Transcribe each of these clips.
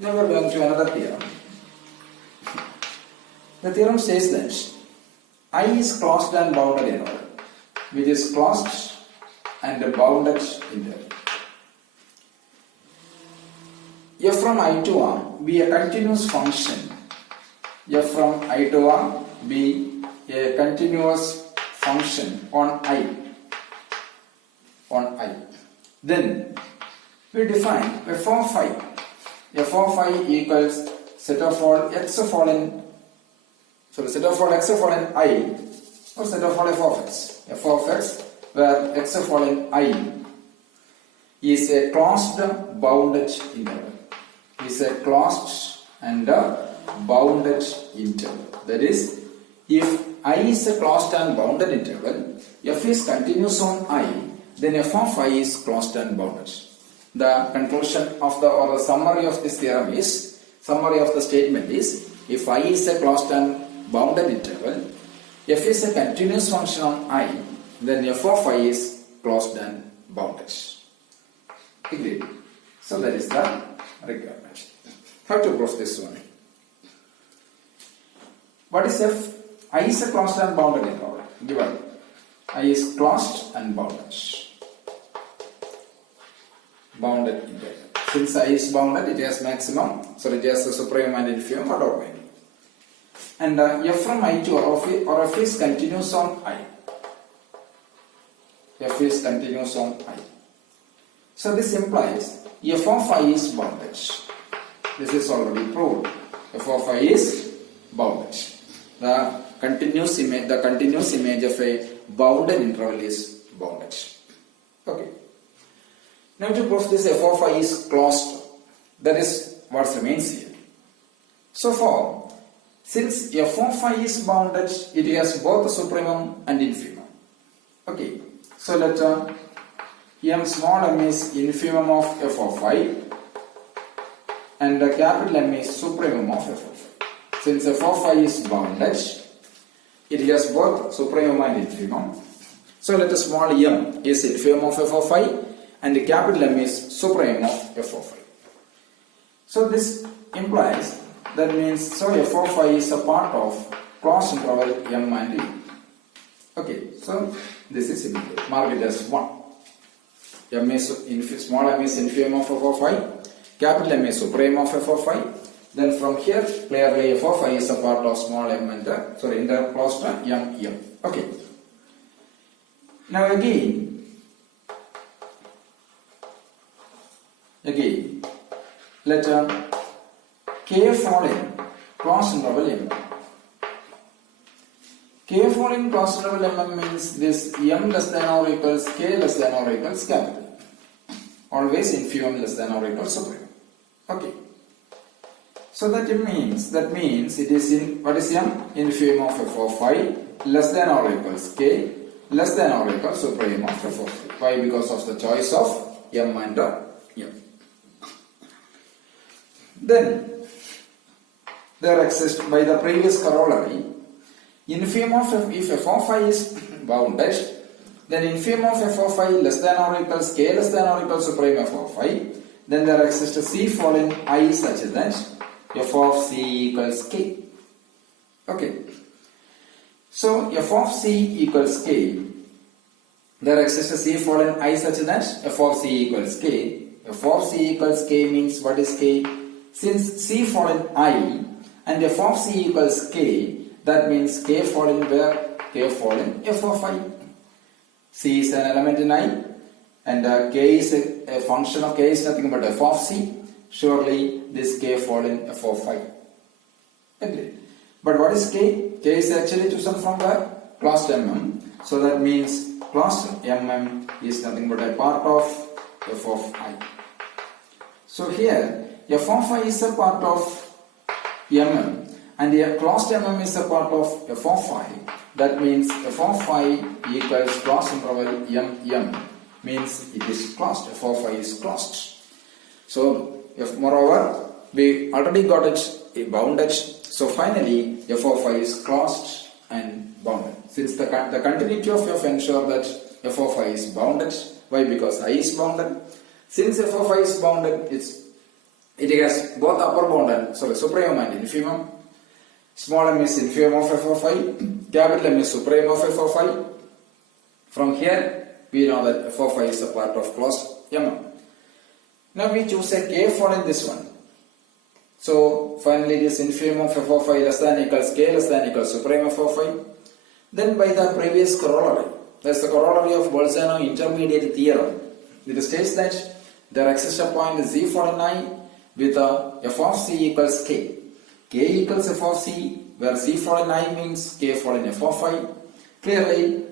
Now we are going to another theorem. The theorem says that I is closed and bounded interval, which is closed and bounded interval. F from I to R be a continuous function. F from I to R be a continuous function on I. Then we define f of I. F of I equals set of all x fallen I or set of all f of x. F of x where x fallen I is a closed bounded interval. Is a closed and bounded interval. That is, if I is a closed and bounded interval, f is continuous on I, then f of I is closed and bounded. The conclusion of the summary of this theorem is, summary of the statement is, if I is a closed and bounded interval, f is a continuous function on I, then f of I is closed and bounded. Agreed? So that is the requirement. How to prove this one? What is f? I is a closed and bounded interval. Given I is closed and bounded. Bounded interval. Since I is bounded, it has maximum, so it has the supremum and infimum or domain. And f from I to or f is continuous on I. F is continuous on I. So this implies f of I is bounded. This is already proved. F of I is bounded. The continuous image of a bounded interval is bounded. Okay. Now to prove this f of I is closed, that is what remains here. So far, since f of I is bounded, it has both the supremum and infimum. Okay. So let m small m is infimum of f of I and capital M is supremum of f of I. Since f of I is bounded, it has both supremum and infimum. So let small m is infimum of f of I and capital M is supremum of f of I. So this implies, that means, so f of I is a part of closed interval m and e. Okay, so this is simple. Mark it as 1. Small m is infimum of f of I, capital M is supremum of f of I. Then from here, clearly f of I is a part of small m and interclosed m. Okay. Now again, let k fall in closed interval m. K fall in closed interval m means this m less than or equals k less than or equals capital. Always infimum less than or equals supremum. Okay. So that means it is in, what is m? Infimum of f of I less than or equals k less than or equals supremum of f of I. Why? Because of the choice of m and m. Then there exists by the previous corollary infimum of if f of I is bounded, then infimum of f of I less than or equals k less than or equals supremum f of I. Then there exists a c fall in I such that f of c equals k. Okay. So f of c equals k. There exists a c fall in I such that f of c equals k. F of c equals k means what is k? Since c fall in I and f of c equals k, that means k fall in where? K fall in f of I. C is an element in I and k is a function of k is nothing but f of c. Surely this k fall in f of I. Agreed. But what is k? K is actually chosen from where? Closed mm. So that means closed mm is nothing but a part of f of I. So here f of I is a part of mm and a closed mm is a part of f of I. That means f of I equals closed interval m means it is closed. F of I is closed. So moreover, we already got it bounded. So finally, f of I is closed and bounded. Since the continuity of f ensure that f of I is bounded. Why? Because I is bounded. Since f of I is bounded, its it has both upper bound and supremum and infimum. Small m is infimum of f of I, capital M is supremum of f of I. From here, we know that f of I is a part of closed M. Now we choose a k following this one. So finally this infimum of f of I less than equals k less than equals supremum f of I. Then by the previous corollary, that's the corollary of Bolzano intermediate theorem. It states that there exists a point z following I with f of c equals k. K equals f of c, where c following I means k following f of I. Clearly,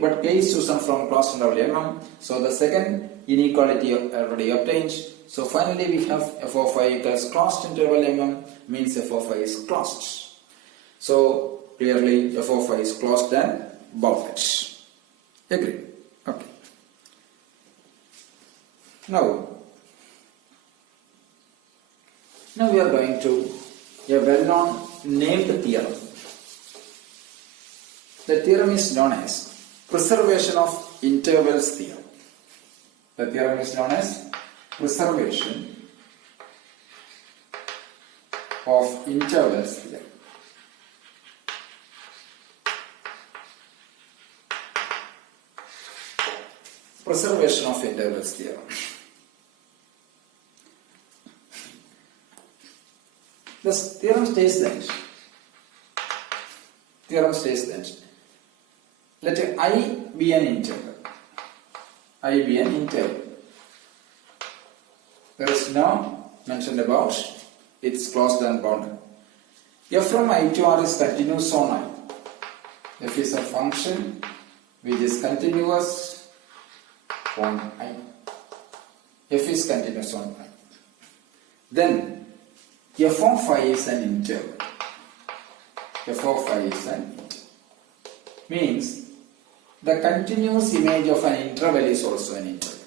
but k is chosen from closed interval mm, so the second inequality already obtained. So finally we have f of I equals closed interval mm, means f of I is closed. So clearly f of I is closed and bounded. Agree? Okay. Now we are going to a well-known named theorem. The theorem is known as preservation of intervals theorem. The theorem is known as preservation of intervals theorem. Preservation of intervals theorem. The theorem states that let I be an interval. I be an interval. There is no mention about its closed and bounded. F from I to R is continuous on I. F is a function which is continuous on I. F is continuous on I. Then f of I is an interval. F of I is an interval. Means the continuous image of an interval is also an interval.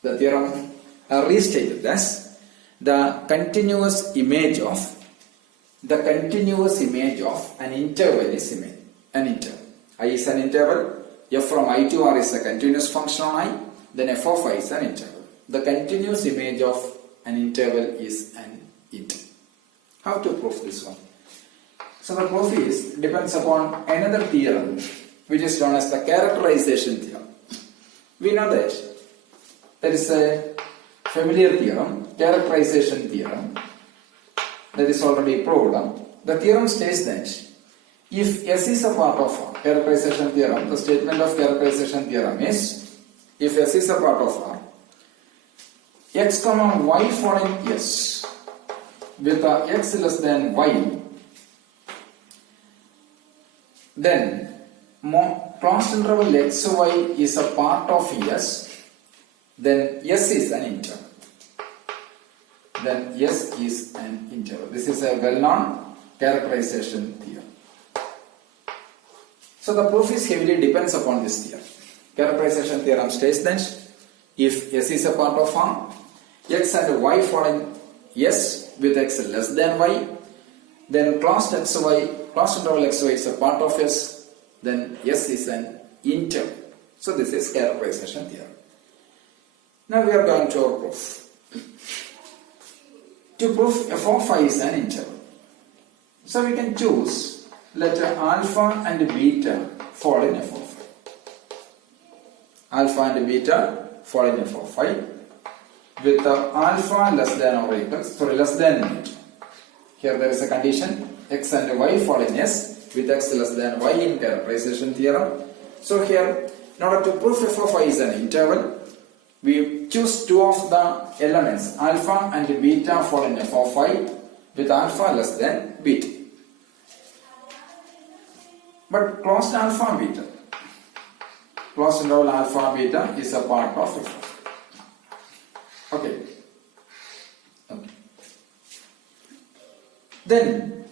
The theorem restated as the continuous image of an interval is an interval. I is an interval. F from I to R is a continuous function on I. Then f of I is an interval. The continuous image of an interval is an interval. How to prove this one? So the proof depends upon another theorem which is known as the characterization theorem. We know that there is a familiar theorem, characterization theorem, that is already proved. The theorem states that if S is a part of R, characterization theorem, the statement of characterization theorem is if S is a part of R, x comma y following S with x less than y, then closed interval xy is a part of S, then S is an interval. Then S is an interval. This is a well-known characterization theorem. So the proof is heavily depends upon this theorem. Characterization theorem states that if S is a part of R, x and y following S with x less than y, then closed interval xy is a part of S, then S is an interval. So this is characterization theorem. Now we are going to our proof. To prove f of I is an interval, so we can choose letter alpha and beta fall in f of I. Alpha and beta fall in f of I with alpha less than beta. Here there is a condition, x and y fall in S with x less than y in characterization theorem. So here, in order to prove f of I is an interval, we choose two of the elements, alpha and beta fall in f of I with alpha less than beta. But closed alpha beta, closed interval alpha beta is a part of f of I. Okay. Then,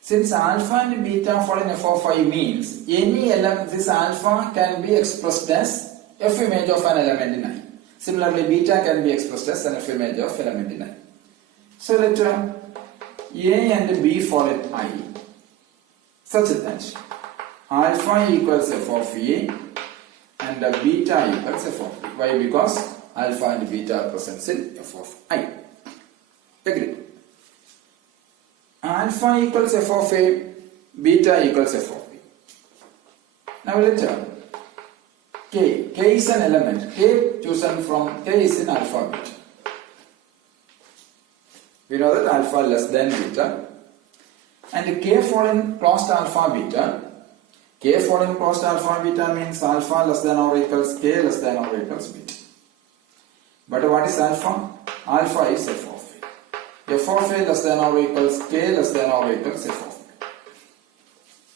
since alpha and beta fall in f of I means any element, this alpha can be expressed as f image of an element in I. Similarly, beta can be expressed as an f image of element in I. So let A and B fall in I such that alpha equals f of A and beta equals f of B. Why? Because alpha and beta are present in f of I. Agree? Alpha equals f of a, beta equals f of b. Now let k is an element, k chosen from k is in alpha beta. We know that alpha less than beta, and k falling close to alpha beta. K falling close to alpha beta means alpha less than or equals k less than or equals beta. But what is alpha? Alpha is f of a. F of a less than or equals k less than or equals f of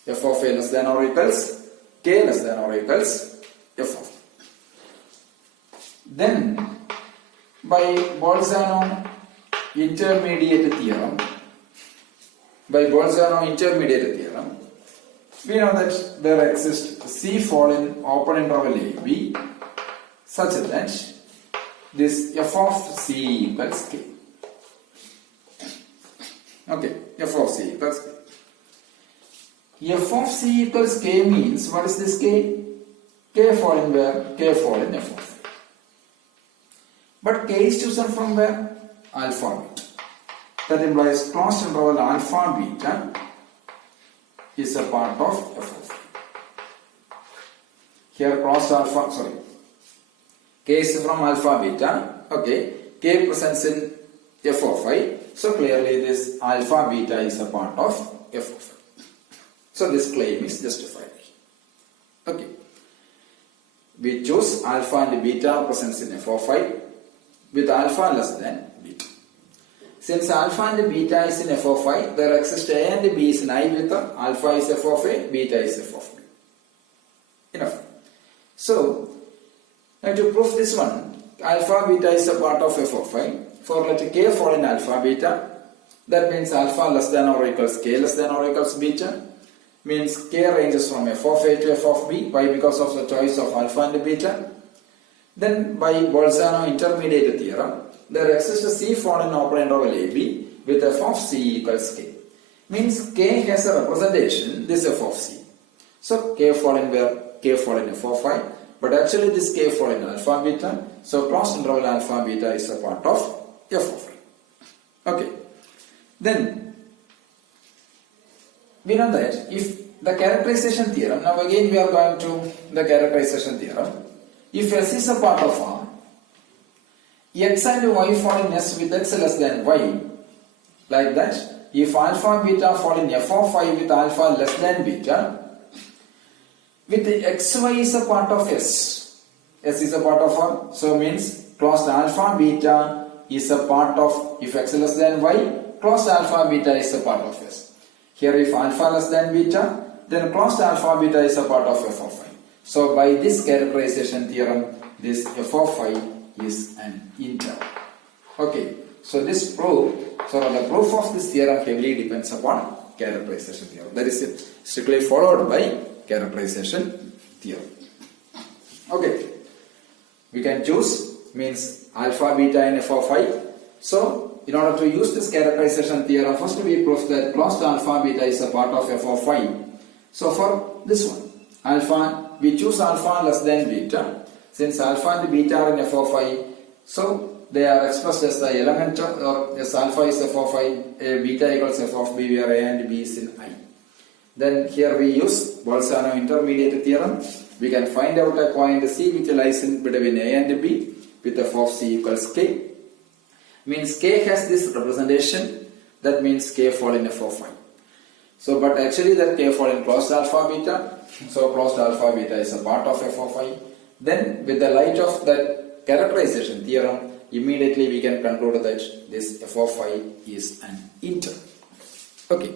b. F of a less than or equals k less than or equals f of b. Then by Bolzano intermediate theorem, we know that there exists C falling open interval a b such that this f of c equals k. Okay, f of c equals k. F of c equals k means what is this k? K falling where? K falling f of a. But k is chosen from where? Alpha beta. That implies closed interval alpha beta is a part of f of a. Here k is from alpha beta. Okay, k presents in f of I. So clearly this alpha beta is a part of f of I. So this claim is justified. Okay. We choose alpha and beta presents in f of I with alpha less than beta. Since alpha and beta is in f of I, there exists a and b is in I with alpha is f of a, beta is f of b. Enough. So, now to prove this one, alpha beta is a part of f of I. For let k fall in alpha beta, that means alpha less than or equals k less than or equals beta. Means k ranges from f of a to f of b. Why? Because of the choice of alpha and beta. Then by Bolzano intermediate theorem, there exists a C fallen open interval AB with f of c equals k. Means k has a representation, this f of c. So k fallen where? K fallen f of I. But actually this k fallen alpha beta. So closed interval alpha beta is a part of f of I. Okay. Then we know that if the characterization theorem, now again we are going to the characterization theorem. If S is a part of R, X and Y fall in S with X less than Y, like that, if alpha beta fall in f of I with alpha less than beta, with XY is a part of S, S is a part of R, so means closed alpha beta is a part of, if X less than Y, closed alpha beta is a part of S. Here if alpha less than beta, then closed alpha beta is a part of f of I. So by this characterization theorem, this f of I is an integer. Okay, so this proof, so the proof of this theorem heavily depends upon characterization theorem. That is strictly followed by characterization theorem. Okay, we can choose means alpha beta in f of I. So in order to use this characterization theorem, first we prove that closed alpha beta is a part of f of I. So for this one, alpha, we choose alpha less than beta. Since alpha and beta are in f of I, so they are expressed as the element or as alpha is f of I, beta equals f of b, where a and b is in I. Then here we use Bolzano intermediate theorem. We can find out a point C which lies in between a and b with f of c equals k. Means k has this representation, that means k fall in f of I. So, but actually that k fall in closed alpha beta. So closed alpha beta is a part of f of I. Then with the light of that characterization theorem, immediately we can conclude that this f of I is an integer. Okay.